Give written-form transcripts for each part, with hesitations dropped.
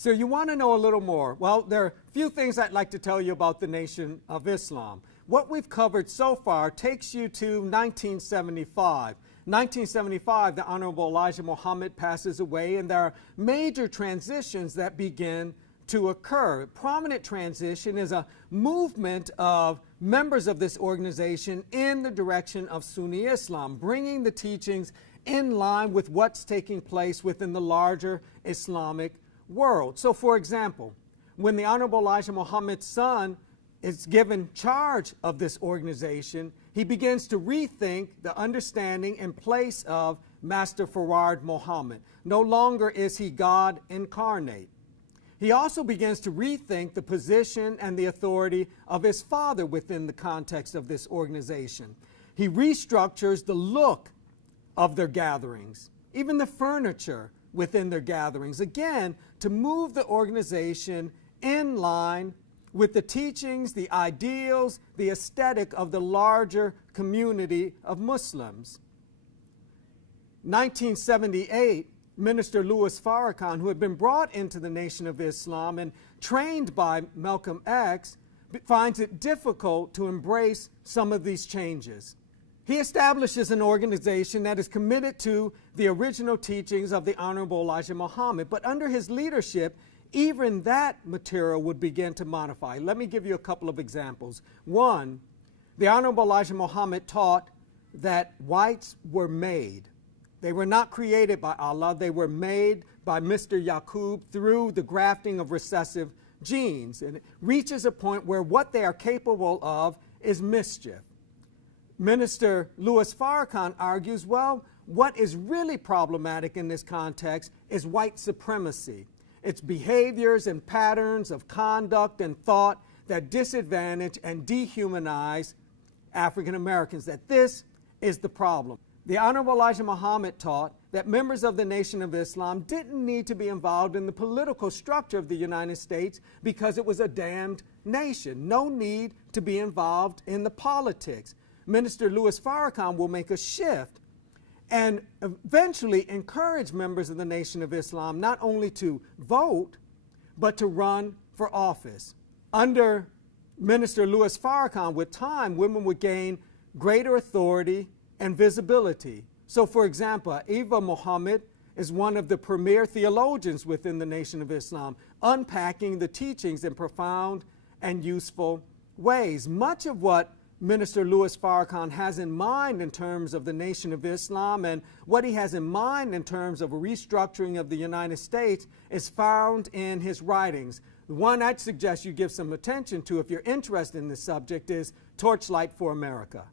So you want to know a little more? Well, there are a few things I'd like to tell you about the Nation of Islam. What we've covered so far takes you to 1975. 1975, the Honorable Elijah Muhammad passes away, and there are major transitions that begin to occur. A prominent transition is a movement of members of this organization in the direction of Sunni Islam, bringing the teachings in line with what's taking place within the larger Islamic world. So, for example, when the Honorable Elijah Muhammad's son is given charge of this organization, he begins to rethink the understanding and place of Master Farad Muhammad. No longer is he God incarnate. He also begins to rethink the position and the authority of his father within the context of this organization. He restructures the look of their gatherings, even the furniture within their gatherings, again, to move the organization in line with the teachings, the ideals, the aesthetic of the larger community of Muslims. 1978, Minister Louis Farrakhan, who had been brought into the Nation of Islam and trained by Malcolm X, finds it difficult to embrace some of these changes. He establishes an organization that is committed to the original teachings of the Honorable Elijah Muhammad, but under his leadership, even that material would begin to modify. Let me give you a couple of examples. One, the Honorable Elijah Muhammad taught that whites were made. They were not created by Allah, they were made by Mr. Yaqub through the grafting of recessive genes. And it reaches a point where what they are capable of is mischief. Minister Louis Farrakhan argues, well, what is really problematic in this context is white supremacy. It's behaviors and patterns of conduct and thought that disadvantage and dehumanize African Americans, that this is the problem. The Honorable Elijah Muhammad taught that members of the Nation of Islam didn't need to be involved in the political structure of the United States because it was a damned nation. No need to be involved in the politics. Minister Louis Farrakhan will make a shift and eventually encourage members of the Nation of Islam not only to vote, but to run for office. Under Minister Louis Farrakhan, with time, women would gain greater authority and visibility. So, for example, Eva Muhammad is one of the premier theologians within the Nation of Islam, unpacking the teachings in profound and useful ways. Much of what Minister Louis Farrakhan has in mind in terms of the Nation of Islam and what he has in mind in terms of a restructuring of the United States is found in his writings. The one I'd suggest you give some attention to if you're interested in this subject is Torchlight for America.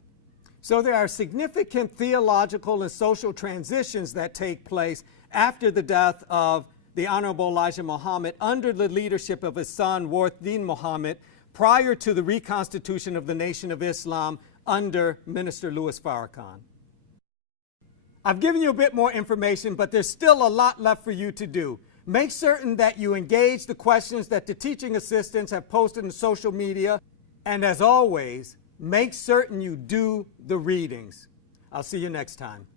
So there are significant theological and social transitions that take place after the death of the Honorable Elijah Muhammad under the leadership of his son, Warith Deen Muhammad, prior to the reconstitution of the Nation of Islam under Minister Louis Farrakhan. I've given you a bit more information, but there's still a lot left for you to do. Make certain that you engage the questions that the teaching assistants have posted in social media, and as always, make certain you do the readings. I'll see you next time.